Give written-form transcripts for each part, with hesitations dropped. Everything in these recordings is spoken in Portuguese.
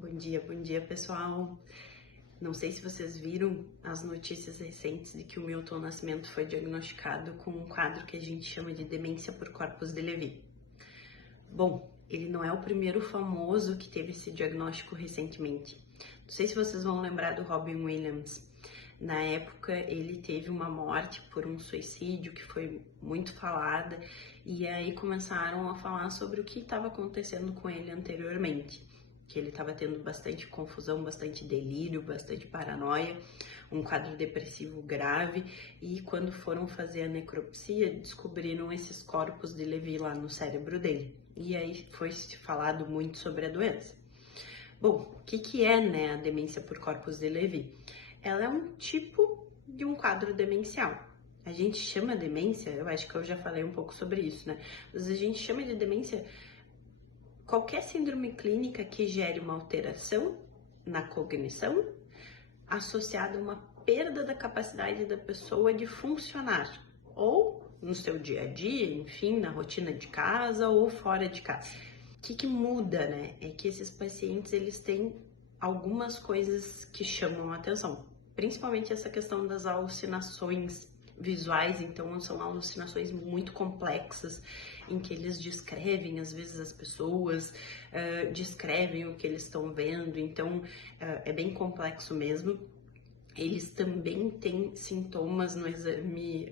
Bom dia pessoal. Não sei se vocês viram as notícias recentes de que o Milton Nascimento foi diagnosticado com um quadro que a gente chama de demência por corpus de Levy. Bom, ele não é o primeiro famoso que teve esse diagnóstico recentemente. Não sei se vocês vão lembrar do Robin Williams. Na época, ele teve uma morte por um suicídio que foi muito falada, e aí começaram a falar sobre o que estava acontecendo com ele anteriormente. Que ele estava tendo bastante confusão, bastante delírio, bastante paranoia, um quadro depressivo grave, e quando foram fazer a necropsia, descobriram esses corpos de Levy lá no cérebro dele. E aí foi falado muito sobre a doença. Bom, o que é, né, a demência por corpus de Levy? Ela é um tipo de um quadro demencial. A gente chama demência, eu acho que eu já falei um pouco sobre isso, né? Mas a gente chama de demência qualquer síndrome clínica que gere uma alteração na cognição associada a uma perda da capacidade da pessoa de funcionar, ou no seu dia a dia, enfim, na rotina de casa ou fora de casa. O que muda, né? É que esses pacientes, eles têm algumas coisas que chamam a atenção, principalmente essa questão das alucinações visuais. Então são alucinações muito complexas, em que eles descrevem, às vezes as pessoas descrevem o que eles estão vendo, então é bem complexo mesmo. Eles também têm sintomas no exame,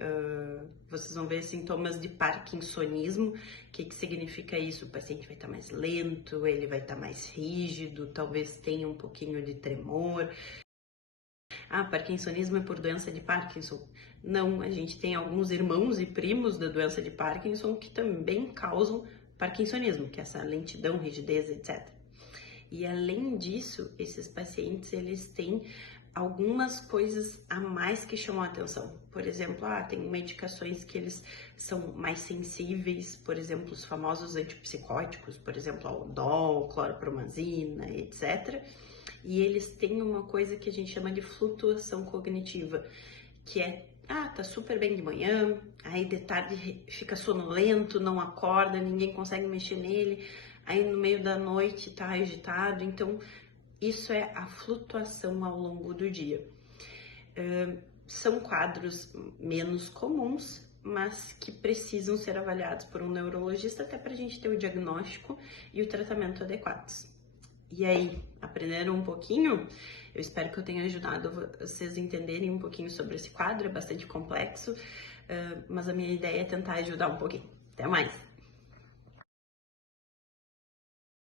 vocês vão ver sintomas de parkinsonismo. O que significa isso? O paciente vai estar mais lento, ele vai estar mais rígido, talvez tenha um pouquinho de tremor. Parkinsonismo é por doença de Parkinson? Não, a gente tem alguns irmãos e primos da doença de Parkinson que também causam parkinsonismo, que é essa lentidão, rigidez, etc. E além disso, esses pacientes, eles têm algumas coisas a mais que chamam a atenção. Por exemplo, tem medicações que eles são mais sensíveis, por exemplo, os famosos antipsicóticos, por exemplo, Aldol, cloropromazina, etc. E eles têm uma coisa que a gente chama de flutuação cognitiva, que é, tá super bem de manhã, aí de tarde fica sonolento, não acorda, ninguém consegue mexer nele, aí no meio da noite tá agitado. Então, isso é a flutuação ao longo do dia. São quadros menos comuns, mas que precisam ser avaliados por um neurologista até para a gente ter o diagnóstico e o tratamento adequados. E aí, aprenderam um pouquinho? Eu espero que eu tenha ajudado vocês a entenderem um pouquinho sobre esse quadro. É bastante complexo, mas a minha ideia é tentar ajudar um pouquinho. Até mais!